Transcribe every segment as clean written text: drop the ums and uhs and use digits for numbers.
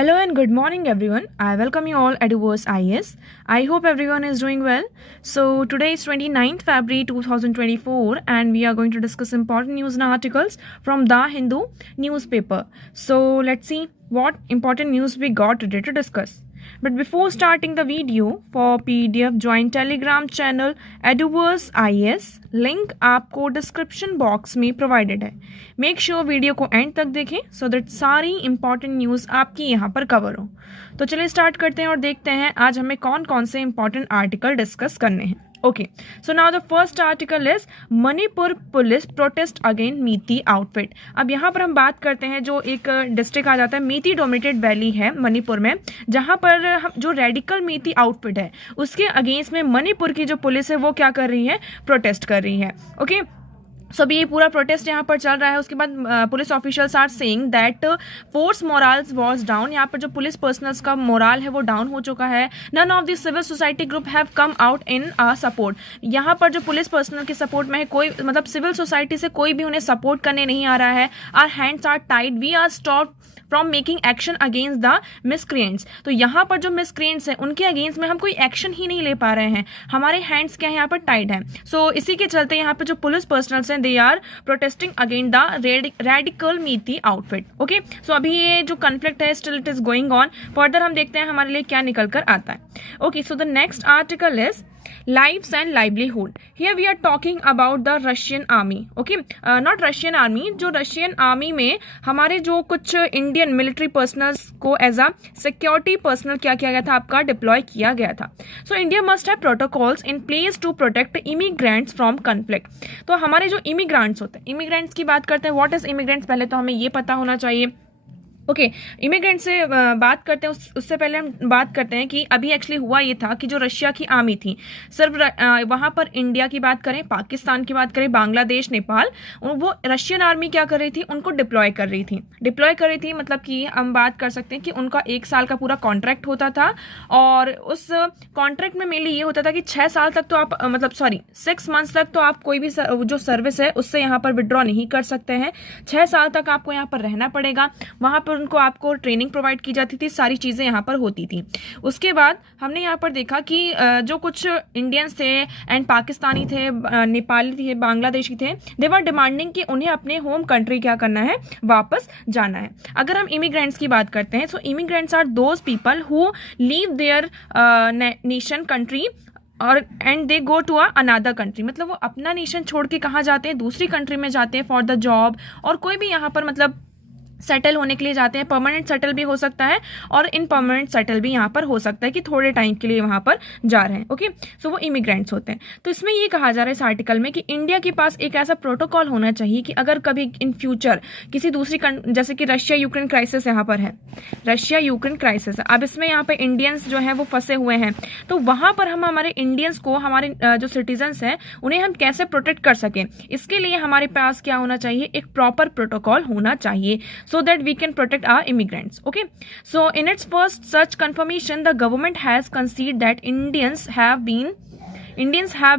Hello and good morning everyone. I welcome you all at Eduverse IS. I hope everyone is doing well. So today is 29th February 2024 and we are going to discuss important news and articles from The Hindu newspaper. So let's see what important news we got today to discuss. But before starting the video, for PDF join Telegram channel Eduverse IS. Link आपको description box में provided है. Make sure video को and तक देखें so that सारी important news आपकी यहाँ पर कवर हो. तो चलिए स्टार्ट करते हैं और देखते हैं आज हमें कौन कौन से इंपॉर्टेंट आर्टिकल डिस्कस करने हैं. Okay, so now the first article is Manipur police protest against Meitei outfit. अब यहाँ पर हम बात करते हैं जो एक डिस्ट्रिक्ट आ जाता है मीती डोमिनेटेड वैली है मणिपुर में, जहाँ पर हम जो रेडिकल मीती आउटफिट है उसके अगेंस्ट में मणिपुर की जो पुलिस है वो क्या कर रही है, प्रोटेस्ट कर रही है. ओके सो अभी ये पूरा प्रोटेस्ट यहाँ पर चल रहा है. उसके बाद police officials are saying that force morals was down. यहाँ पर जो पुलिस पर्सनल्स का मोरल है वो डाउन हो चुका है. None of the civil society group have come out in support. यहाँ पर जो पुलिस पर्सनल के सपोर्ट में है कोई मतलब सिविल सोसाइटी से कोई भी उन्हें सपोर्ट करने नहीं आ रहा है. Our hands are tied, we are stop from making action against the miscreants. तो यहाँ पर जो मिसक्रिएंट्स हैं उनके अगेंस्ट में हम कोई एक्शन ही नहीं ले पा रहे हैं. हमारे हैंड्स क्या है यहाँ पर टाइड हैं. सो इसी के चलते यहाँ पर जो पुलिस पर्सनल्स हैं they are protesting against the radical Meitei outfit. Okay so अभी ये जो कन्फ्लिक्ट है still it is going on. Further हम देखते हैं हमारे लिए क्या निकल कर आता है. Okay so the next article is lives and livelihood. Here we are talking about the Russian army. Okay, not Russian army. जो Russian army में हमारे जो कुछ इंडियन मिलिट्री पर्सनल्स को एज अ सिक्योरिटी पर्सनल क्या किया गया था, आपका डिप्लॉय किया गया था. So India must have protocols in place to protect immigrants from conflict. तो हमारे जो इमिग्रेंट्स होते हैं, इमिग्रेंट्स की बात करते हैं. व्हाट इज इमिग्रेंट्स, पहले तो हमें ये पता होना चाहिए. ओके इमिग्रेंट से बात करते हैं. उससे पहले हम बात करते हैं कि अभी एक्चुअली हुआ ये था कि जो रशिया की आर्मी थी, सिर्फ वहाँ पर इंडिया की बात करें, पाकिस्तान की बात करें, बांग्लादेश, नेपाल, वो रशियन आर्मी क्या कर रही थी, उनको डिप्लॉय कर रही थी. मतलब कि हम बात कर सकते हैं कि उनका 1 साल का पूरा कॉन्ट्रैक्ट होता था और उस कॉन्ट्रैक्ट में मेनली ये होता था कि 6 साल तक तो आप 6 मंथ्स तक तो आप कोई भी जो सर्विस है उससे यहाँ पर विड्रॉ नहीं कर सकते हैं. 6 साल तक आपको यहाँ पर रहना पड़ेगा. वहाँ पर उनको आपको ट्रेनिंग प्रोवाइड की जाती थी, सारी चीज़ें यहाँ पर होती थी. उसके बाद हमने यहाँ पर देखा कि जो कुछ इंडियंस थे एंड पाकिस्तानी थे, नेपाली थे, बांग्लादेशी थे, दे वर डिमांडिंग कि उन्हें अपने होम कंट्री क्या करना है, वापस जाना है. अगर हम इमिग्रेंट्स की बात करते हैं, so immigrants are those people who leave their nation country और and they go to another country. मतलब वो अपना नेशन छोड़ के कहाँ जाते हैं, दूसरी कंट्री में जाते हैं फॉर द जॉब, और कोई भी यहाँ पर मतलब सेटल होने के लिए जाते हैं. परमानेंट सेटल भी हो सकता है और इनपरमानेंट सेटल भी यहाँ पर हो सकता है कि थोड़े टाइम के लिए वहाँ पर जा रहे हैं. ओके सो वो इमिग्रेंट्स होते हैं. तो इसमें ये कहा जा रहा है इस आर्टिकल में कि इंडिया के पास एक ऐसा प्रोटोकॉल होना चाहिए कि अगर कभी इन फ्यूचर किसी दूसरी जैसे कि रशिया यूक्रेन क्राइसिस यहाँ पर है, रशिया यूक्रेन क्राइसिस है, अब इसमें यहाँ पर इंडियंस जो है वो फंसे हुए हैं, तो वहाँ पर हम हमारे इंडियंस को, हमारे जो सिटीजन्स हैं उन्हें हम कैसे प्रोटेक्ट कर सकें, इसके लिए हमारे पास क्या होना चाहिए, एक प्रॉपर प्रोटोकॉल होना चाहिए so that we can protect our immigrants. Okay, so in its first such confirmation, the government has conceded that Indians have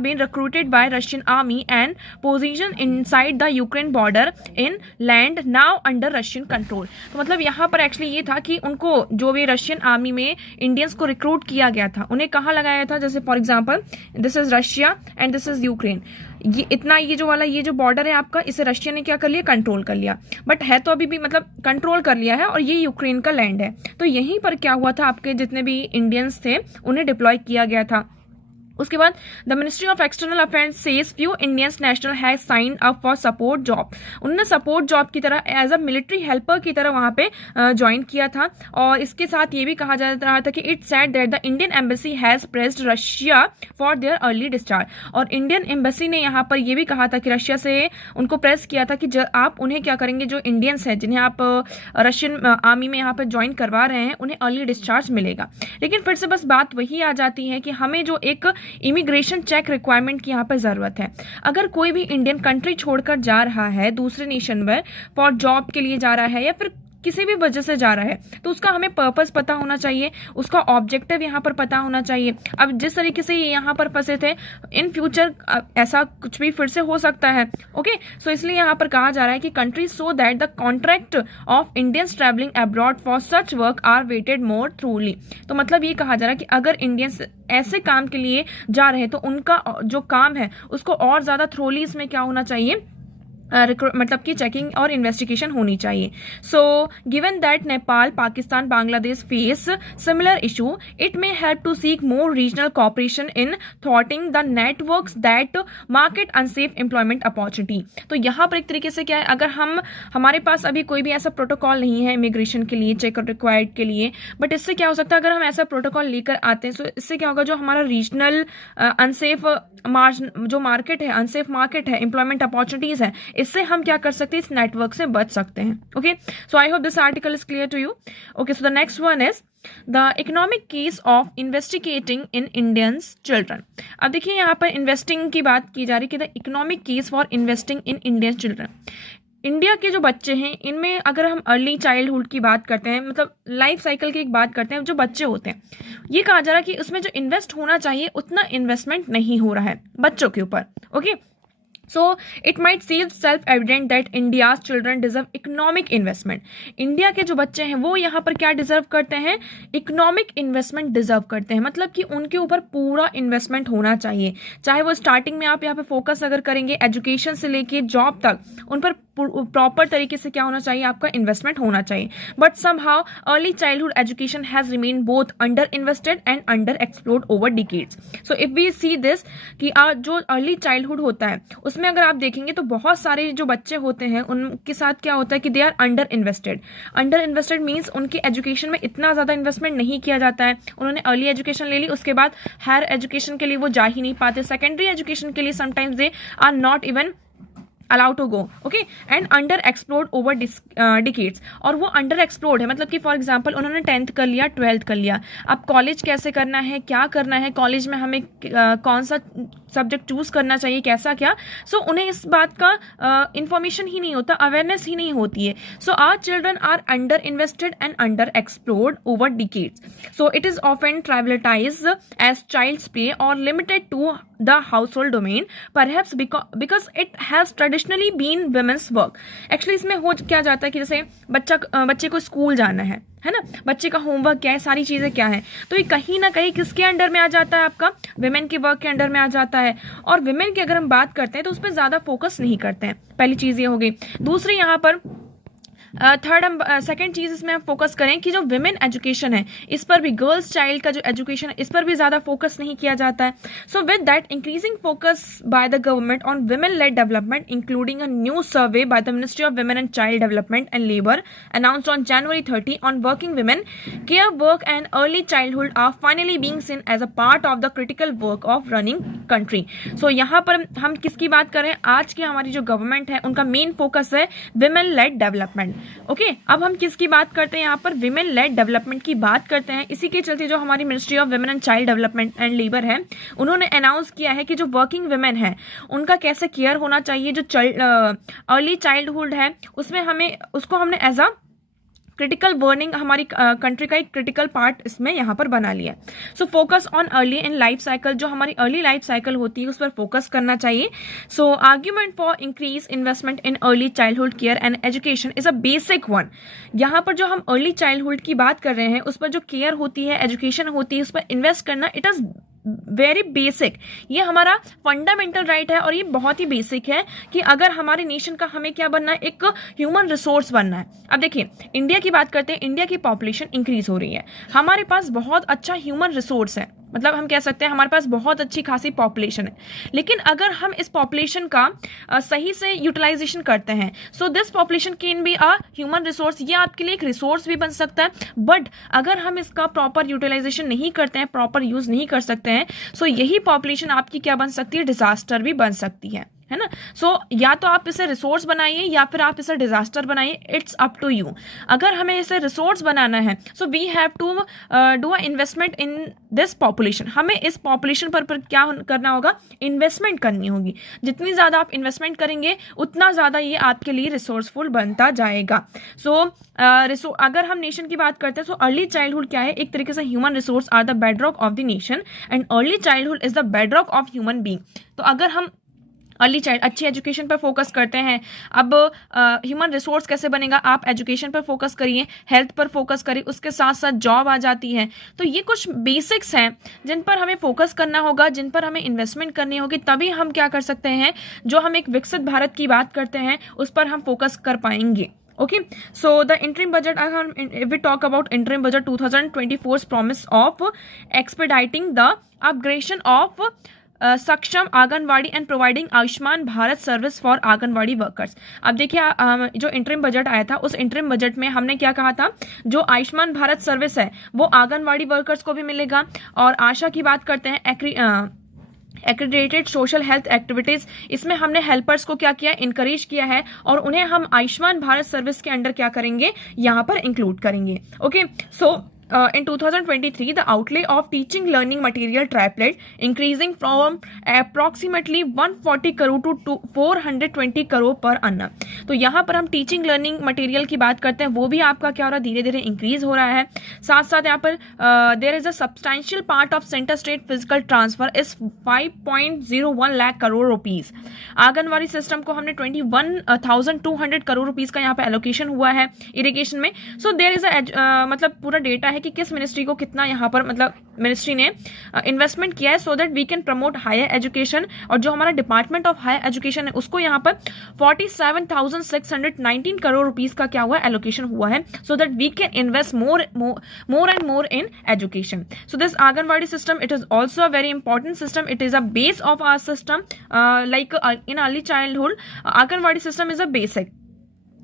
been recruited by Russian army and positioned inside the Ukraine border in land now under Russian control. तो मतलब यहाँ पर actually ये था कि उनको जो भी रशियन आर्मी में इंडियंस को रिक्रूट किया गया था, उन्हें कहाँ लगाया गया था, जैसे for example this is Russia and this is Ukraine. ये इतना ये जो बॉर्डर है आपका, इसे रशिया ने क्या कर लिया, कंट्रोल कर लिया. बट है तो अभी भी मतलब कंट्रोल कर लिया है और ये यूक्रेन का लैंड है. तो यहीं पर क्या हुआ था, आपके जितने भी इंडियंस थे उन्हें डिप्लॉय किया गया था. उसके बाद the ministry of external affairs says few Indians national has signed up for support job. उन्होंने सपोर्ट जॉब की तरह एज अ मिलिट्री हेल्पर की तरह वहां पे ज्वाइन किया था. और इसके साथ ये भी कहा जा रहा था कि it's sad that the Indian embassy has pressed Russia for their early discharge. और इंडियन एम्बेसी ने यहाँ पर यह भी कहा था कि रशिया से उनको प्रेस किया था कि आप उन्हें क्या करेंगे, जो इंडियंस हैं जिन्हें आप रशियन आर्मी में यहाँ पर ज्वाइन करवा रहे हैं, उन्हें अर्ली डिस्चार्ज मिलेगा. लेकिन फिर से बस बात वही आ जाती है कि हमें जो एक इमिग्रेशन चेक रिक्वायरमेंट की यहाँ पर जरूरत है. अगर कोई भी इंडियन कंट्री छोड़कर जा रहा है दूसरे नेशन में फॉर जॉब के लिए जा रहा है या फिर किसी भी वजह से जा रहा है तो उसका हमें पर्पस पता होना चाहिए, उसका ऑब्जेक्टिव यहाँ पर पता होना चाहिए। अब जिस तरीके से ये यहाँ पर फंसे थे, इन फ्यूचर ऐसा कुछ भी फिर से हो सकता है। ओके, सो इसलिए यहाँ पर कहा जा रहा है कि country so that the contract of Indians travelling abroad for such work are vetted more thoroughly. तो मतलब ये कहा जा रहा है कि अगर इंडियंस ऐसे काम के लिए जा रहे हैं तो उनका जो काम है उसको और ज्यादा थ्रोली इसमें क्या होना चाहिए, मतलब कि चेकिंग और इन्वेस्टिगेशन होनी चाहिए। So given that Nepal, Pakistan, Bangladesh face similar issue, it may help to seek more regional cooperation in thwarting the networks that market unsafe employment opportunity. तो यहाँ पर एक तरीके से क्या है, अगर हमारे पास अभी कोई भी ऐसा प्रोटोकॉल नहीं है इमिग्रेशन के लिए, चेक रिक्वायर्ड के लिए, बट इससे क्या हो सकता है अगर हम ऐसा प्रोटोकॉल लेकर आते हैं, सो इससे क्या होगा, जो हमारा रीजनल अनसेफ जो मार्केट है, अनसेफ मार्केट है, एम्प्लॉयमेंट अपॉर्चुनिटीज है, इससे हम क्या कर सकते हैं, इस नेटवर्क से बच सकते हैं। Okay, so I hope this article is clear to you. Okay, so the next one is the economic case of investigating in Indians children. अब देखिए यहाँ पर इन्वेस्टिंग की बात की जा रही है कि the economic case for investing in Indian children. India के जो बच्चे हैं इनमें अगर हम अर्ली चाइल्डहुड की बात करते हैं, मतलब लाइफ साइकिल की एक बात करते हैं, जो बच्चे होते हैं, ये कहा जा रहा है कि उसमें जो इन्वेस्ट होना चाहिए उतना इन्वेस्टमेंट नहीं हो रहा है बच्चों के ऊपर। Okay, so it might seem self-evident that India's children deserve economic investment. India के जो बच्चे हैं वो यहाँ पर क्या डिजर्व करते हैं, इकोनॉमिक इन्वेस्टमेंट डिजर्व करते हैं, मतलब कि उनके ऊपर पूरा इन्वेस्टमेंट होना चाहिए। चाहे वो स्टार्टिंग में आप यहाँ पे फोकस अगर करेंगे एजुकेशन से लेके जॉब तक, उन पर प्रॉपर तरीके से क्या होना चाहिए, आपका इन्वेस्टमेंट होना चाहिए। But somehow early childhood education has remain both under invested and under explored over decades. So if we see this कि जो अर्ली चाइल्डहुड होता है उसमें अगर आप देखेंगे तो बहुत सारे जो बच्चे होते हैं उनके साथ क्या होता है कि they are under invested. Under invested means उनकी एजुकेशन में इतना ज्यादा इन्वेस्टमेंट नहीं किया जाता है। उन्होंने अर्ली एजुकेशन ले ली, उसके बाद हायर एजुकेशन के लिए वो जा ही नहीं पाते, सेकेंडरी एजुकेशन के लिए sometimes they are not even allowed to go, okay, and under explored over decades। और वो अंडर एक्सप्लोर्ड है, मतलब कि फॉर एग्जांपल उन्होंने 10th कर लिया, 12th कर लिया, अब कॉलेज कैसे करना है, क्या करना है, कॉलेज में हमें कौन सा सब्जेक्ट चूज करना चाहिए, कैसा क्या, सो उन्हें इस बात का इंफॉर्मेशन ही नहीं होता, अवेयरनेस ही नहीं होती है। So our children are under invested and under explored over decades. So it is often trivialized as child's play और limited to the household domain, perhaps because it has traditionally been women's work। Actually इसमें हो क्या जाता है कि जैसे बच्चे को स्कूल जाना है ना, बच्चे का होमवर्क क्या है, सारी चीजें क्या है, तो ये कहीं ना कहीं किसके अंडर में आ जाता है, आपका विमेन के वर्क के अंडर में आ जाता है। और विमेन की अगर हम बात करते हैं तो उस पर ज्यादा फोकस नहीं करते हैं, पहली चीज ये हो गई। दूसरी यहाँ पर थर्ड हम सेकेंड चीज इसमें हम फोकस करें कि जो विमेन एजुकेशन है इस पर भी, गर्ल्स चाइल्ड का जो एजुकेशन है इस पर भी ज्यादा फोकस नहीं किया जाता है। So with that increasing focus by the government on women led development including a new survey by the ministry of women and child development and labour announced on January 30 on working women, care work and early childhood are finally being seen as a part of the critical work of running country. So यहाँ पर हम किसकी बात करें, आज की हमारी जो गवर्नमेंट है उनका मेन फोकस है विमेन लेड डेवलपमेंट। ओके, अब हम किसकी बात करते हैं, यहाँ पर विमेन लेड डेवलपमेंट की बात करते हैं। इसी के चलते जो हमारी ministry of women and child development and labour है उन्होंने अनाउंस किया है कि जो वर्किंग विमेन है उनका कैसे केयर होना चाहिए, जो अर्ली चाइल्डहुड है उसमें हमने एज अ क्रिटिकल वर्निंग हमारी कंट्री का एक क्रिटिकल पार्ट इसमें यहाँ पर बना लिया। So focus on early in life cycle, जो हमारी अर्ली लाइफ साइकिल होती है उस पर फोकस करना चाहिए। So argument for increase investment in early childhood care and education is a basic one. यहाँ पर जो हम अर्ली चाइल्डहुड की बात कर रहे हैं उस पर जो केयर होती है, एजुकेशन होती है, उस पर इन्वेस्ट करना, इट इज वेरी बेसिक, ये हमारा फंडामेंटल राइट है और ये बहुत ही बेसिक है कि अगर हमारे नेशन का हमें क्या बनना है, एक ह्यूमन रिसोर्स बनना है। अब देखिए इंडिया की बात करते हैं, इंडिया की पॉपुलेशन इंक्रीज हो रही है, हमारे पास बहुत अच्छा ह्यूमन रिसोर्स है, मतलब हम कह सकते हैं हमारे पास बहुत अच्छी खासी पॉपुलेशन है, लेकिन अगर हम इस पॉपुलेशन का सही से यूटिलाइजेशन करते हैं, so this population can be a human resource, ये आपके लिए एक रिसोर्स भी बन सकता है। बट अगर हम इसका प्रॉपर यूटिलाइजेशन नहीं करते हैं, प्रॉपर यूज नहीं कर सकते हैं, सो यही पॉपुलेशन आपकी क्या बन सकती है, डिजास्टर भी बन सकती है है ना। सो या तो आप इसे रिसोर्स बनाइए या फिर आप इसे डिजास्टर बनाइए, इट्स अप टू यू। अगर हमें इसे रिसोर्स बनाना है, so we have to do a investment in this population. हमें इस पॉपुलेशन पर क्या करना होगा, इन्वेस्टमेंट करनी होगी। जितनी ज़्यादा आप इन्वेस्टमेंट करेंगे उतना ज़्यादा ये आपके लिए रिसोर्सफुल बनता जाएगा। सो अगर हम नेशन की बात करते हैं, सो अर्ली चाइल्डहुड क्या है, एक तरीके से human resource are the bedrock of the nation and early childhood is the bedrock of human being. तो अगर हम अर्ली चाइल्ड अच्छी एजुकेशन पर फोकस करते हैं, अब ह्यूमन रिसोर्स कैसे बनेगा, आप एजुकेशन पर फोकस करिए, हेल्थ पर फोकस करिए, उसके साथ साथ जॉब आ जाती है। तो ये कुछ बेसिक्स हैं जिन पर हमें फोकस करना होगा, जिन पर हमें इन्वेस्टमेंट करनी होगी, तभी हम क्या कर सकते हैं, जो हम एक विकसित भारत की बात करते हैं उस पर हम फोकस कर पाएंगे। Okay, so the interim budget, if we talk about interim budget 2024's promise of expediting the upgradation of सक्षम anganwadi and providing Ayushman Bharat service for anganwadi workers. अब देखिए जो इंटरिम बजट आया था, उस इंटरिम बजट में हमने क्या कहा था, जो आयुष्मान भारत सर्विस है वो आंगनवाड़ी वर्कर्स को भी मिलेगा। और आशा की बात करते हैं, एक्रेडिटेड सोशल हेल्थ एक्टिविटीज, इसमें हमने हेल्पर्स को क्या किया, इनकरेज किया है और उन्हें हम आयुष्मान भारत सर्विस के अंडर क्या करेंगे, यहाँ पर इंक्लूड करेंगे। Okay, so in 2023 the outlay of teaching learning material triplet increasing from approximately 140 crore to 420 crore per annum। तो यहाँ पर हम टीचिंग लर्निंग मटेरियल की बात करते हैं, वो भी आपका क्या हो रहा है, धीरे धीरे इंक्रीज हो रहा है। साथ साथ यहाँ पर there is a substantial part of centre state physical transfer is 5.01 lakh crore rupees. Anganwadi system को हमने 21,200 करोड़ रुपीज का यहाँ पर एलोकेशन हुआ है इरिगेशन में। सो देयर इज मतलब पूरा डेटा है कि किस मिनिस्ट्री को कितना यहाँ पर मतलब मिनिस्ट्री ने इन्वेस्टमेंट किया है, so that we can promote higher education. और जो हमारा डिपार्टमेंट ऑफ हायर एजुकेशन है उसको यहाँ पर 47,619 करोड़ रुपीस का क्या हुआ है, एलोकेशन हुआ है, so that we can invest more and more in education. So this anganwadi system, it is also a very important system, it is a base of our system. Like in early childhood anganwadi system is a basic.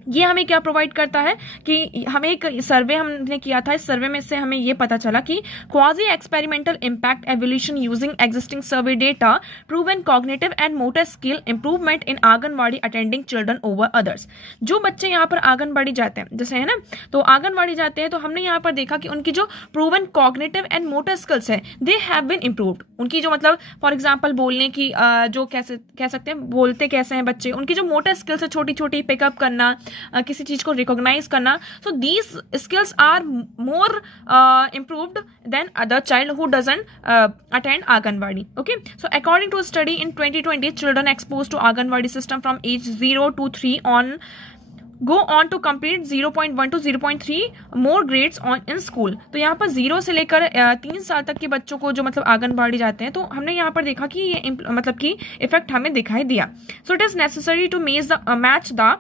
ये हमें क्या provide करता है कि हमें एक सर्वे हमने किया था, इस सर्वे में से हमें ये पता चला कि quasi experimental impact evolution using existing survey data proven cognitive and motor skill improvement in anganwadi attending children over others. जो बच्चे यहाँ पर आंगनवाड़ी जाते हैं, जैसे है ना, तो आंगनवाड़ी जाते हैं तो हमने यहाँ पर देखा कि उनकी जो proven cognitive and motor skills है दे हैव बीन इम्प्रूव्ड। उनकी जो मतलब फॉर एग्जाम्पल बोलने की जो कैसे कह सकते हैं, बोलते कैसे हैं बच्चे, उनकी जो मोटर स्किल्स है, छोटी छोटी पिकअप करना, किसी चीज को रिकॉग्नाइज करना, so these skills are more improved than other child who doesn't attend anganwadi. Okay, so according to study in 2020 children expose to anganwadi system from age 0 to 3 go on to complete 0.1 to 0.3 more grades on in school। तो यहाँ पर 0 से लेकर 3 साल तक के बच्चों को जो मतलब आंगनबाड़ी जाते हैं, तो हमने यहाँ पर देखा कि ये मतलब कि इफेक्ट हमें दिखाई दिया। So it is necessary to match the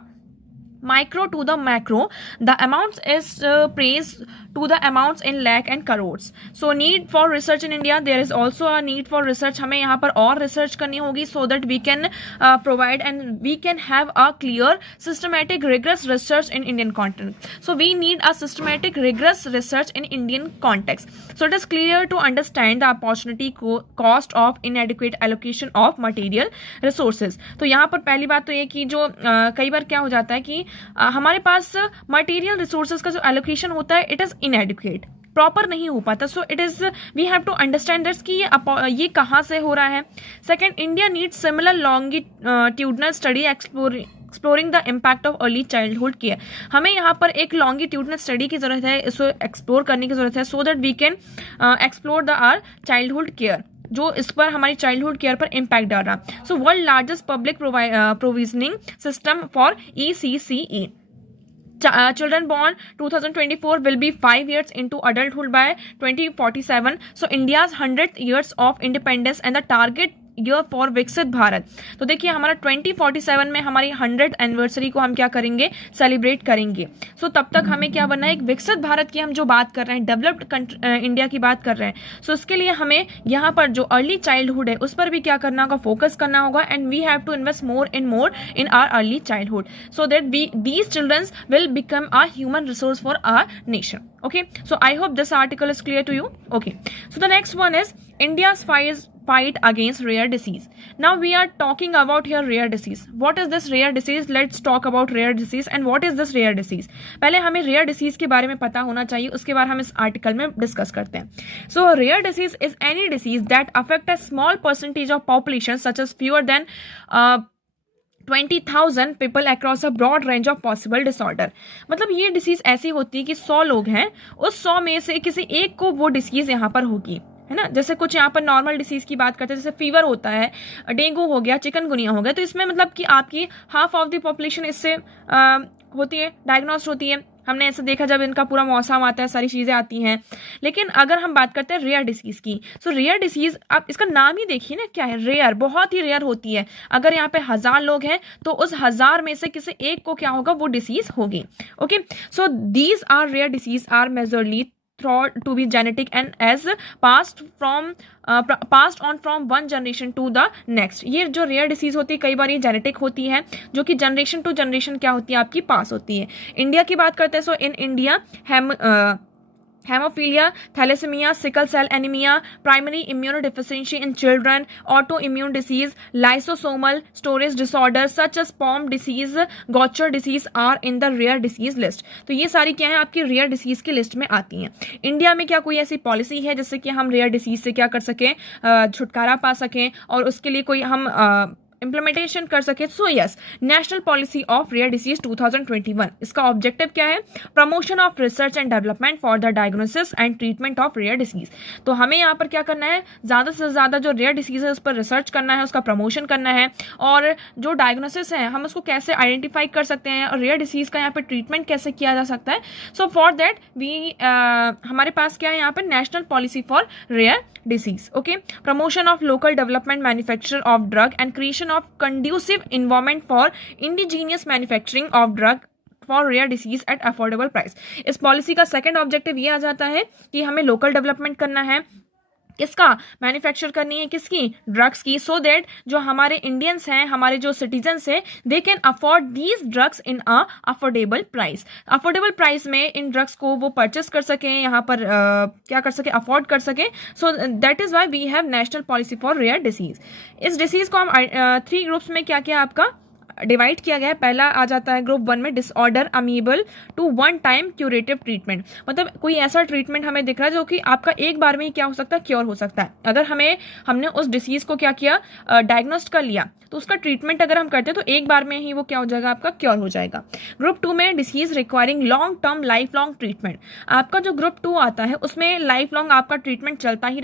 micro to the macro, the amounts is praised to the amounts in lakh and crores। so need for research in India, there is also a need for research। हमें यहाँ पर और research करनी होगी so that we can provide and we can have a clear systematic rigorous research in Indian context। so we need a systematic rigorous research in Indian context। so it is clear to understand the opportunity cost of inadequate allocation of material resources। तो यहाँ पर पहली बात तो ये कि जो कई बार क्या हो जाता है कि हमारे पास मटेरियल रिसोर्सेज का जो एलोकेशन होता है इट इज इनएडिक्वेट, प्रॉपर नहीं हो पाता। So it is we have to understand this कि ये कहाँ से हो रहा है। Second, India needs similar longitudinal study exploring the impact of early childhood care. हमें यहाँ पर एक लॉन्गिट्यूडनल स्टडी की जरूरत है, इसको एक्सप्लोर करने की जरूरत है so that we can explore the our childhood care, जो इस पर हमारी चाइल्डहुड केयर पर इम्पैक्ट डाल रहा। So world largest public provisioning system for ECCE। Children born 2024 will be 5 years into adulthood by 2047। So India's 100th years of independence and the target year for विकसित भारत। तो देखिए हमारा 2047 में हमारी 100th एनिवर्सरी को हम क्या करेंगे, सेलिब्रेट करेंगे। सो तब तक हमें क्या बनना है, एक विकसित भारत की हम जो बात कर रहे हैं, डेवलप्ड इंडिया की बात कर रहे हैं। सो इसके लिए हमें यहाँ पर जो अर्ली चाइल्डहुड है उस पर भी क्या करना होगा, फोकस करना होगा and we have to invest more in our early childhood so that these childrens will become a human resource for our nation. Okay, so I hope this article is clear to you। Okay, so the next one is India's fight against rare disease. Now we are talking about here rare disease. What is this rare disease? Let's talk about rare disease and what is this rare disease. पहले हमें rare disease के बारे में पता होना चाहिए, उसके बाद हम इस आर्टिकल में डिस्कस करते हैं. So rare disease is any disease that affect a small percentage of population such as fewer than 20,000 people across a broad range of possible disorder. मतलब ये डिसीज ऐसी होती है कि 100 लोग हैं, उस 100 में से किसी एक को वो डिसीज यहाँ पर होगी, है ना. जैसे कुछ यहाँ पर नॉर्मल डिसीज की बात करते हैं, जैसे फीवर होता है, डेंगू हो गया, चिकनगुनिया हो गया, तो इसमें मतलब कि आपकी हाफ ऑफ द पॉपुलेशन इससे होती है, डायग्नोस्ट होती है. हमने ऐसे देखा जब इनका पूरा मौसम आता है, सारी चीज़ें आती हैं. लेकिन अगर हम बात करते हैं रेयर डिसीज़ की, सो रेयर डिसीज़ आप इसका नाम ही देखिए ना, क्या है, रेयर, बहुत ही रेयर होती है. अगर यहाँ पे 1000 लोग हैं तो उस 1000 में से किसी एक को क्या होगा, वो डिसीज़ होगी. Okay, so these are rare disease are majorly thought to be genetic and as passed on from one generation to the next. ये जो रेयर डिसीज होती है कई बार ये जेनेटिक होती है, जो कि जनरेशन टू जनरेशन क्या होती है, आपकी पास होती है. इंडिया की बात करते हैं, so in India haemophilia, thalassaemia, sickle cell anaemia, primary immunodeficiency in children, autoimmune disease, lysosomal storage disorder such as Pompe disease, Gaucher disease are in the rare disease list. तो ये सारी क्या है, आपकी रेयर डिसीज की list में आती हैं. इंडिया में क्या कोई ऐसी पॉलिसी है जिससे कि हम रेयर डिसीज से क्या कर सकें, छुटकारा पा सकें और उसके लिए कोई हम इम्प्लीमेंटेशन कर सके? So yes, national policy of rare disease 2021, इसका ऑब्जेक्टिव क्या है, promotion of research and development for the diagnosis and treatment of rare disease. तो हमें यहाँ पर क्या करना है, ज़्यादा से ज़्यादा जो रेयर डिसीज है उस पर रिसर्च करना है, उसका प्रमोशन करना है, और जो डायग्नोसिस है हम उसको कैसे आइडेंटिफाई कर सकते हैं और रेयर डिसीज का यहाँ पर ट्रीटमेंट कैसे किया जा सकता है. सो फॉर दैट हमारे पास क्या है यहाँ पर, national policy for rare disease. Okay, promotion of local development, manufacture of drug and creation of conducive environment for indigenous manufacturing of drug for rare disease at affordable price. इस policy का second objective ये आ जाता है कि हमें local development करना है, किसका, मैन्युफैक्चर करनी है, किसकी, ड्रग्स की, सो दैट जो हमारे इंडियंस हैं, हमारे जो सिटीजन्स हैं, they can afford these drugs in a affordable price. Affordable price में इन ड्रग्स को वो परचेस कर सकें, यहाँ पर क्या कर सके, अफोर्ड कर सकें. So that is why we have national policy for rare disease. इस डिसीज को हम 3 ग्रुप्स में क्या क्या आपका डिवाइड किया गया है. पहला आ जाता है ग्रुप 1 में, disorder amenable to one time curative treatment. मतलब कोई ऐसा ट्रीटमेंट हमें दिख रहा है जो कि आपका एक बार में ही क्या हो सकता है, क्योर हो सकता है. अगर हमने उस डिसीज को क्या किया, डायग्नोस्ट कर लिया, तो उसका ट्रीटमेंट अगर हम करते हैं तो एक बार में ही वो क्या हो जाएगा, आपका क्योर हो जाएगा. ग्रुप 2 में disease requiring long term life long treatment. आपका जो ग्रुप 2 आता है उसमें लाइफ लॉन्ग आपका ट्रीटमेंट चलता ही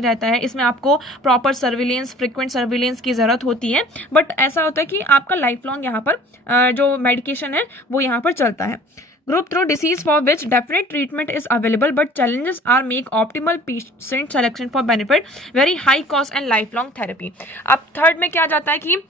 रहता है. इसमें आपको प्रॉपर सर्विलेंस, फ्रिक्वेंट सर्विलेंस की जरूरत होती है, बट ऐसा होता है कि आपका लाइफ लॉन्ग यहाँ पर जो मेडिकेशन है वो यहाँ पर चलता है. Group 3 disease for which definite treatment is available but challenges are make optimal patient selection for benefit, very high cost and lifelong therapy. अब थर्ड में क्या आ जाता है कि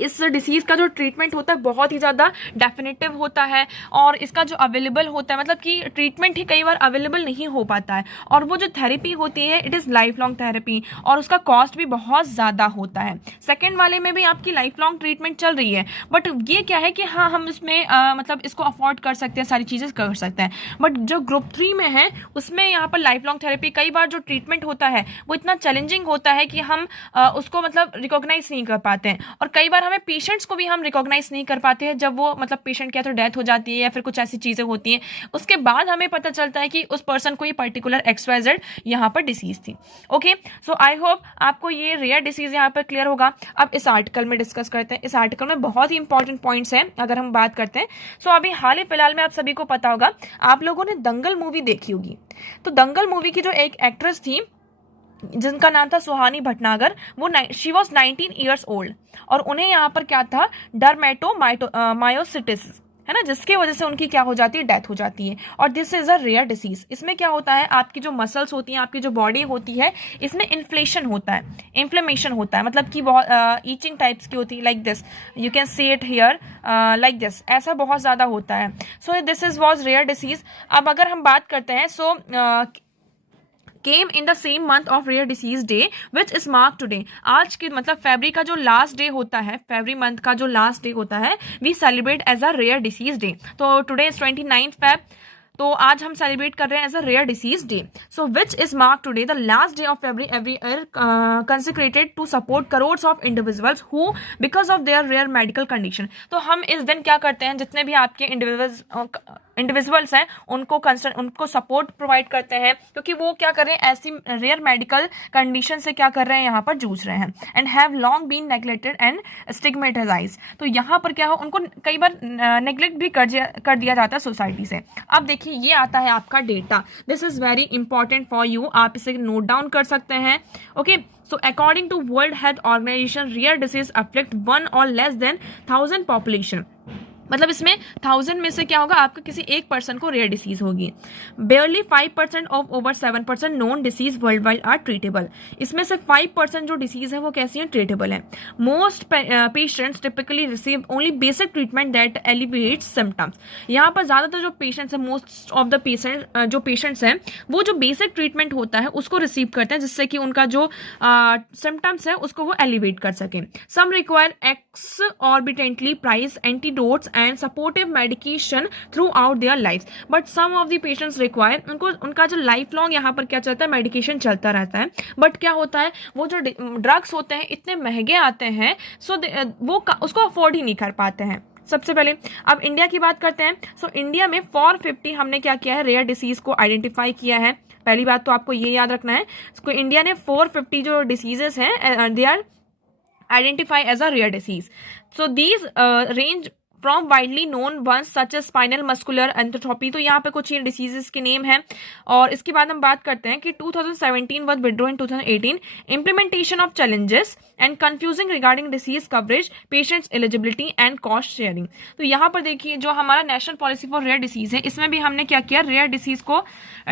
इस डिसीज का जो ट्रीटमेंट होता है बहुत ही ज़्यादा डेफिनेटिव होता है और इसका जो अवेलेबल होता है, मतलब कि ट्रीटमेंट ही कई बार अवेलेबल नहीं हो पाता है, और वो जो थेरेपी होती है it is life long therapy और उसका कॉस्ट भी बहुत ज़्यादा होता है. सेकेंड वाले में भी आपकी लाइफ लॉन्ग ट्रीटमेंट चल रही है, बट ये क्या है कि हाँ हम इसमें मतलब इसको अफोर्ड कर सकते हैं, सारी चीज़ें कर सकते हैं. बट जो ग्रुप 3 में है उसमें यहाँ पर लाइफ लॉन्ग थेरेपी कई बार जो ट्रीटमेंट होता है वो इतना चैलेंजिंग होता है कि हम उसको मतलब रिकॉग्नाइज नहीं कर पाते हैं, और कई बार हमें पेशेंट्स को भी हम रिकॉग्नाइज नहीं कर पाते हैं. जब वो मतलब पेशेंट क्या तो डेथ हो जाती है या फिर कुछ ऐसी चीज़ें होती हैं, उसके बाद हमें पता चलता है कि उस पर्सन को ये पर्टिकुलर XYZ यहाँ पर डिसीज थी. ओके, सो आई होप आपको ये रेयर डिसीज यहाँ पर क्लियर होगा. अब इस आर्टिकल में डिस्कस करते हैं. इस आर्टिकल में बहुत ही इंपॉर्टेंट पॉइंट्स हैं अगर हम बात करते हैं. सो अभी हाल ही फिलहाल में आप सभी को पता होगा, आप लोगों ने दंगल मूवी देखी होगी. तो दंगल मूवी की जो एक एक्ट्रेस थी जिनका नाम था सुहानी भटनागर, वो शी वॉज 19 ईयर्स ओल्ड और उन्हें यहाँ पर क्या था, डर्मेटोमायोसिटिस है ना, जिसकी वजह से उनकी क्या हो जाती है, डेथ हो जाती है. और this is a rare disease. इसमें क्या होता है, आपकी जो मसल्स होती हैं, आपकी जो बॉडी होती है, इसमें इन्फ्लेशन होता है, इन्फ्लेमेशन होता है, मतलब कि बहुत ईचिंग टाइप्स की होती है, like this you can see it here, like this, ऐसा बहुत ज़्यादा होता है. So this is was rare disease. अब अगर हम बात करते हैं, सो came in the same month of rare disease day which is marked today. आज के मतलब फरवरी का जो लास्ट डे होता है, फरवरी मंथ का जो लास्ट डे होता है, we celebrate as a rare disease day. तो today is 29th Feb. तो आज हम सेलिब्रेट कर रहे हैं as a rare disease day. So which is mark today the last day of February every year consecrated to support crores of individuals who because of their rare medical condition. तो हम इस दिन क्या करते हैं, जितने भी आपके इंडिविजुअल्स हैं उनको सपोर्ट प्रोवाइड करते हैं, क्योंकि वो क्या कर रहे हैं, ऐसी रेयर मेडिकल कंडीशन से क्या कर रहे हैं, यहाँ पर जूझ रहे हैं and have long been neglected and stigmatized. तो यहाँ पर क्या हो, उनको कई बार नेग्लेक्ट भी कर दिया जाता है सोसाइटी से. अब देखिए ये आता है आपका data. This is very important for you, आप इसे नोट डाउन कर सकते हैं. Okay, so according to World Health Organization, rare disease afflict 1 or less than 1000 population. मतलब इसमें 1000 में से क्या होगा, आपका किसी एक पर्सन को रेयर डिसीज होगी. Barely 5% of over 7% known disease world wide are treatable. इसमें से 5% जो डिसीज है वो कैसी है, ट्रीटेबल है. Most patients typically receive only basic treatment that alleviates symptoms. यहाँ पर ज्यादातर जो पेशेंट्स है, मोस्ट ऑफ द पेशेंट्स हैं वो जो बेसिक ट्रीटमेंट होता है उसको रिसीव करते हैं, जिससे कि उनका जो सिम्टम्स है उसको वो एलिवेट कर सकें. सम require exorbitantly priced antidotes and supportive medication throughout their lives, but some of the patients require, उनका जो लाइफ लॉन्ग यहाँ पर क्या चलता है, मेडिकेशन चलता रहता है. बट क्या होता है, वो जो ड्रग्स होते हैं इतने महंगे आते हैं, सो वो उसको अफोर्ड ही नहीं कर पाते हैं. सबसे पहले अब इंडिया की बात करते हैं. सो इंडिया में 450 हमने क्या किया है, रेयर डिसीज को आइडेंटिफाई किया है. पहली बात तो आपको ये याद रखना है, इंडिया ने 450 जो डिसीजेस हैं they are identify as a rare disease. So these range from widely known ones such as spinal muscular atrophy. तो यहाँ पे कुछ ये डिसीजेस के नेम हैं. और इसके बाद हम बात करते हैं कि 2017 was withdrawn in 2018. Implementation of challenges and confusing regarding disease coverage, patients eligibility and cost sharing. तो यहाँ पर देखिए जो हमारा national policy for rare disease है, इसमें भी हमने क्या किया, रेयर डिसीज को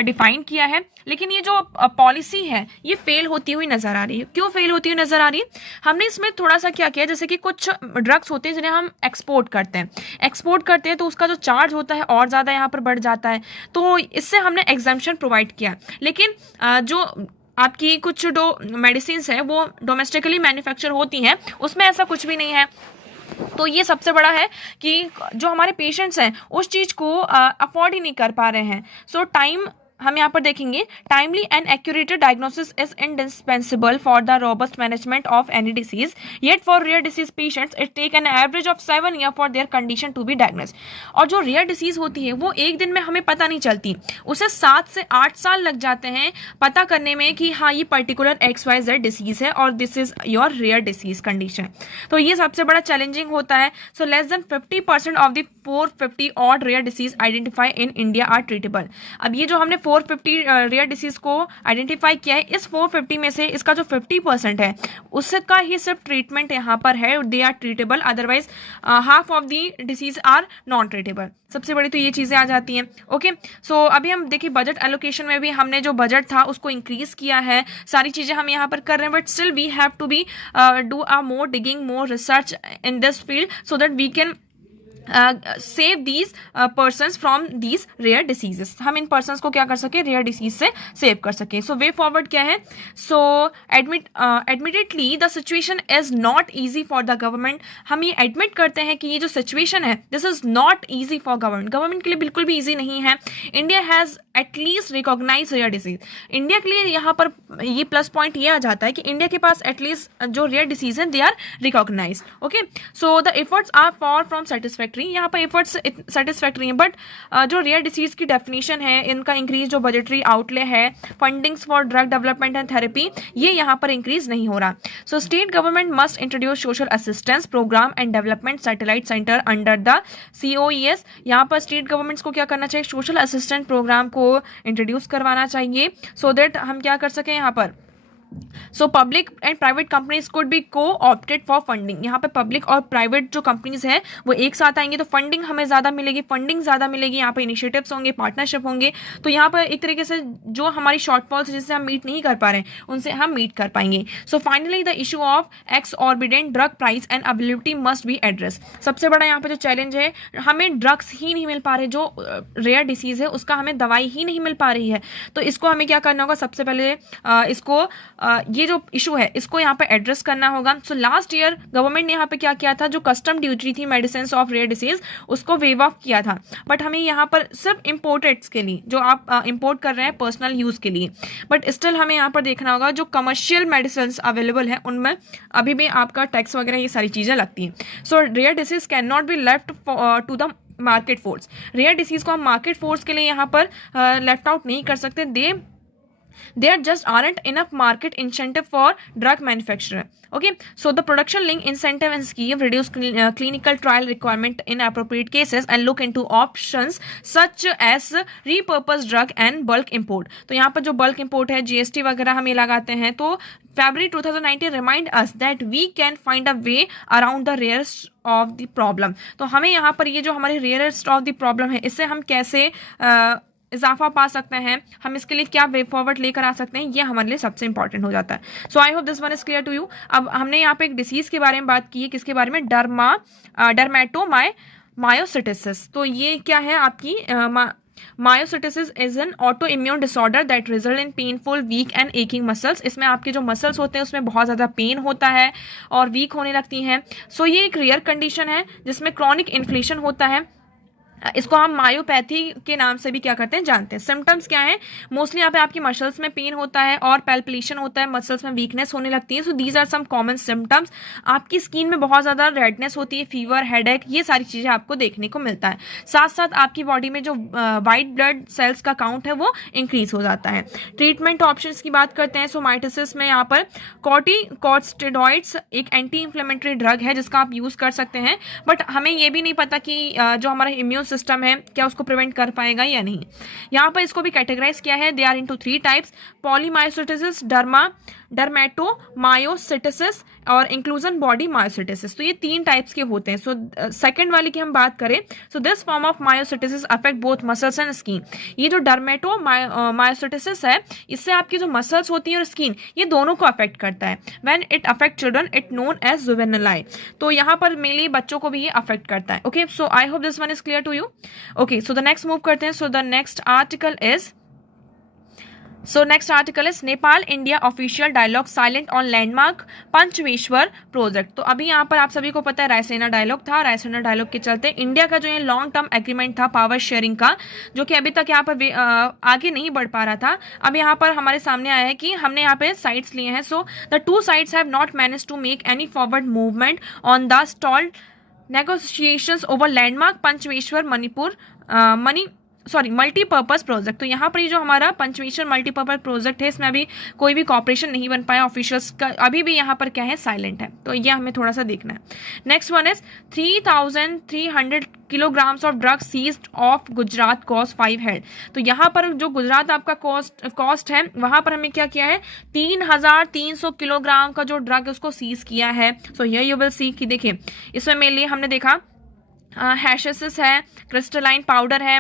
डिफाइन किया है. लेकिन ये जो पॉलिसी है ये फेल होती हुई नजर आ रही है. क्यों फेल होती हुई नजर आ रही है, हमने इसमें थोड़ा सा क्या किया, जैसे कि कुछ ड्रग्स होते हैं जिन्हें हम एक्सपोर्ट करते हैं तो उसका जो चार्ज होता है और ज़्यादा यहाँ पर बढ़ जाता है. तो इससे हमने एग्जाम्पशन प्रोवाइड किया. लेकिन जो आपकी कुछ जो मेडिसिन है वो डोमेस्टिकली मैन्युफैक्चर होती हैं, उसमें ऐसा कुछ भी नहीं है. तो ये सबसे बड़ा है कि जो हमारे पेशेंट्स हैं उस चीज़ को अफोर्ड ही नहीं कर पा रहे हैं. सो टाइम हम यहाँ पर देखेंगे, timely and accurate diagnosis is indispensable for the robust management of any disease. Yet for rare disease patients it take an average of 7 year for their condition to be diagnosed. और जो rare disease होती है वो एक दिन में हमें पता नहीं चलती, उसे 7 से 8 साल लग जाते हैं पता करने में कि हाँ ये पर्टिकुलर XYZ डिसीज है और this is your rare disease condition. तो ये सबसे बड़ा चैलेंजिंग होता है. So less than 50% of the 450 odd rare disease identify in India are treatable. अब ये जो हमने 450 रेयर डिसीज को आइडेंटिफाई किया है, इस 450 में से इसका जो 50% है उसका ही सिर्फ ट्रीटमेंट यहाँ पर है, they are treatable. Otherwise half of the disease are non treatable. सबसे बड़ी तो ये चीज़ें आ जाती हैं. ओके, सो अभी हम देखिए बजट एलोकेशन में भी हमने जो बजट था उसको इंक्रीज किया है. सारी चीज़ें हम यहाँ पर कर रहे हैं, but still we have to be do a more digging, more research in this field so that we can save these persons from these rare diseases. हम इन पर्सनस को क्या कर सके, रेयर डिसीज से सेव कर सके. सो वे फॉरवर्ड क्या है, so admittedly the situation is not easy for the government. हम ये एडमिट करते हैं कि ये जो सिचुएशन है this is not easy for government के लिए बिल्कुल भी ईजी नहीं है. India has at least recognise rare disease. India के लिए यहाँ पर ये प्लस पॉइंट ये आ जाता है कि इंडिया के पास एटलीस्ट जो रेयर डिसीज है they are recognize. Okay, so the efforts are far from satisfactory. यहाँ पर एफर्ट्स सेटिस्फैक्ट्री हैं, बट जो रेयर डिसीज की डेफिनेशन है, इनका इंक्रीज जो बजटरी आउटले है, fundings for drug development and therapy, ये यहाँ पर इंक्रीज नहीं हो रहा. So state government must introduce social assistance programme and development satellite centre under the COES. यहाँ पर स्टेट गवर्नमेंट्स को क्या करना चाहिए, सोशल असिस्टेंट प्रोग्राम को इंट्रोड्यूस करवाना चाहिए, सो दैट हम क्या कर सकें यहाँ पर. So public and private companies could be co-opted for funding. यहाँ पे पब्लिक और प्राइवेट जो कंपनीज हैं वो एक साथ आएंगे तो फंडिंग हमें ज़्यादा मिलेगी, यहाँ पे इनिशिएटिव्स होंगे, पार्टनरशिप होंगे. तो यहाँ पर एक तरीके से जो हमारी शॉर्टफॉल्स जिससे हम मीट नहीं कर पा रहे हैं उनसे हम मीट कर पाएंगे. So finally the issue of exorbitant drug price and availability must be address. सबसे बड़ा यहाँ पे जो चैलेंज है, हमें ड्रग्स ही नहीं मिल पा रहे, जो रेयर डिसीज है उसका हमें दवाई ही नहीं मिल पा रही है. तो इसको हमें क्या करना होगा, सबसे पहले इसको ये जो इशू है इसको यहाँ पे एड्रेस करना होगा. सो लास्ट ईयर गवर्नमेंट ने यहाँ पे क्या किया था, जो कस्टम ड्यूटी थी मेडिसिन ऑफ रेयर डिसीज उसको वेव ऑफ किया था. बट हमें यहाँ पर सिर्फ इम्पोर्टेड्स के लिए, जो आप इम्पोर्ट कर रहे हैं पर्सनल यूज़ के लिए, बट स्टिल हमें यहाँ पर देखना होगा जो कमर्शियल मेडिसिन अवेलेबल है उनमें अभी भी आपका टैक्स वगैरह ये सारी चीज़ें लगती हैं. So rare disease can not be left to the market force. Rare disease को हम मार्केट फोर्स के लिए यहाँ पर लेफ्ट आउट नहीं कर सकते. There just aren't enough market incentive for drug manufacturer. Okay, so the production link incentive and scheme reduce clinical trial requirement in appropriate cases and look into options such as repurposed drug and bulk import. तो यहाँ पर जो bulk import है, GST वगैरह हम ये लगाते हैं. तो February 2019 remind us that we can find a way around the rarest of the problem. तो हमें यहाँ पर ये जो हमारे rarest of the problem है, इससे हम कैसे इजाफा पा सकते हैं, हम इसके लिए क्या वे फॉरवर्ड लेकर आ सकते हैं, ये हमारे लिए सबसे इंपॉर्टेंट हो जाता है. So I hope this one is clear to you. अब हमने यहाँ पे एक डिसीज के बारे में बात की है, किसके बारे में, डर्मेटोमायोसिटिस. तो ये क्या है आपकी myositis is an auto immune disorder that result in painful weak and aching muscles. इसमें आपके जो मसल्स होते हैं उसमें बहुत ज़्यादा पेन होता है और वीक होने लगती हैं. सो ये एक रेयर कंडीशन है जिसमें क्रॉनिक इन्फ्लेशन होता है. इसको हम मायोपैथी के नाम से भी क्या करते हैं जानते हैं. सिम्टम्स क्या है, मोस्टली यहाँ पे आपकी मसल्स में पेन होता है और पैल्पिटेशन होता है, मसल्स में वीकनेस होने लगती है. So these are some common symptoms. आपकी स्किन में बहुत ज़्यादा रेडनेस होती है, फीवर, हेडेक, ये सारी चीज़ें आपको देखने को मिलता है. साथ साथ आपकी बॉडी में जो वाइट ब्लड सेल्स का काउंट है वो इंक्रीज हो जाता है. ट्रीटमेंट ऑप्शंस की बात करते हैं. सो माइटोसिस में यहाँ पर कॉर्टिकोस्टेरॉइड्स एक एंटी इन्फ्लेमेटरी ड्रग है जिसका आप यूज़ कर सकते हैं. बट हमें ये भी नहीं पता कि जो हमारा इम्यून सिस्टम है क्या उसको प्रिवेंट कर पाएगा या नहीं. यहाँ पर इसको भी कैटेगराइज किया है. They are into 3 types, polymyositis, dermatomyositis और इंक्लूजन बॉडी मायोसिटिस. तो ये 3 टाइप्स के होते हैं. सो सेकंड वाली की हम बात करें, so this form of myositis affect both muscles and skin. ये जो डर्मेटोमायोसिटिस है इससे आपकी जो मसल्स होती हैं और स्किन, ये दोनों को अफेक्ट करता है. When it affect children it known as juvenile. तो यहाँ पर मेनली बच्चों को भी ये अफेक्ट करता है. Okay, so I hope this one is clear to you. Okay, so the next move करते हैं. So the next article is Nepal India official dialogue silent on landmark Pancheshwar project. तो अभी यहाँ पर आप सभी को पता है रायसीना डायलॉग था. रायसीना डायलॉग के चलते इंडिया का जो ये लॉन्ग टर्म एग्रीमेंट था पावर शेयरिंग का, जो कि अभी तक यहाँ पर आगे नहीं बढ़ पा रहा था, अब यहाँ पर हमारे सामने आया है कि हमने यहाँ पे साइड्स लिए हैं. So the 2 sides have not manage to make any forward movement on the stalled negotiations over landmark Pancheshwar multipurpose project. तो यहाँ पर ये जो हमारा पंचवेश्वर मल्टीपर्पज प्रोजेक्ट है इसमें अभी कोई भी कॉपरेशन नहीं बन पाया. ऑफिशियल्स का अभी भी यहाँ पर क्या है, साइलेंट है. तो ये हमें थोड़ा सा देखना है. Next one is 3,300 kilograms of drug seized of Gujarat cost 5 head. तो यहाँ पर जो गुजरात आपका कॉस्ट है वहाँ पर हमें क्या किया है, 3,300 किलोग्राम का जो ड्रग है उसको सीज किया है. So here you will see कि देखिए इसमें मेनली हमने देखा हैशिस है, क्रिस्टलाइन पाउडर है,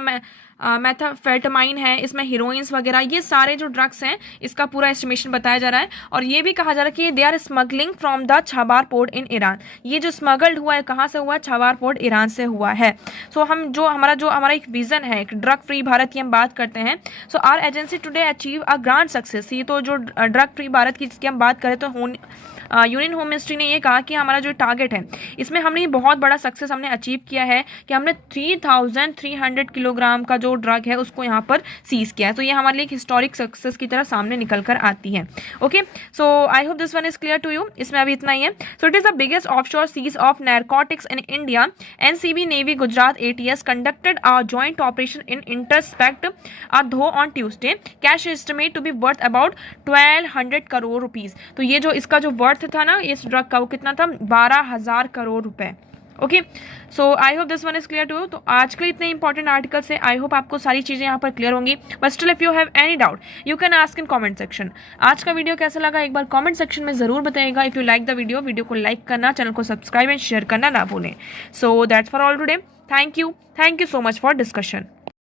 मेथाम्फेटामाइन है, इसमें हीरोइंस वगैरह, ये सारे जो ड्रग्स हैं इसका पूरा एस्टिमेशन बताया जा रहा है. और ये भी कहा जा रहा है कि they are smuggling from the Chabahar port in Iran. ये जो स्मगल्ड हुआ है कहाँ से हुआ है, छबार पोर्ट ईरान से हुआ है. सो हम जो हमारा एक विजन है, एक ड्रग फ्री भारत की हम बात करते हैं. So our agency today achieve a grand success. ये तो जो ड्रग फ्री भारत की जिसकी हम बात करें तो यूनियन होम मिनिस्ट्री ने ये कहा कि हमारा जो टारगेट है इसमें हमने बहुत बड़ा सक्सेस हमने अचीव किया है कि हमने 3,300 किलोग्राम का जो ड्रग है उसको यहाँ पर सीज किया है. तो ये हमारे लिए एक हिस्टोरिक सक्सेस की तरह सामने निकल कर आती है. Okay, so I hope this one is clear to you. इसमें अभी इतना ही है. So it is the biggest offshore seize of narcotics in India. NCB navy Gujarat ATS conducted a joint operation in intercept dhow on Tuesday. Cache estimate to be worth about 1,200 crore rupees. तो ये जो इसका जो वर्थ था ना इस drug का वो कितना था, 12,000 करोड़ रुपए. Okay, so I hope this one is clear to you. तो आज के इतने इंपॉर्टेंट आर्टिकल से आई होप आपको सारी चीजें यहाँ पर क्लियर होंगी. But still if you have any doubt you can ask in comment section. आज का वीडियो कैसा लगा एक बार कमेंट सेक्शन में जरूर बताइएगा. If you like the video को लाइक करना, चैनल को सब्सक्राइब एंड शेयर करना ना भूलें. So that's for all today. Thank you so much for discussion.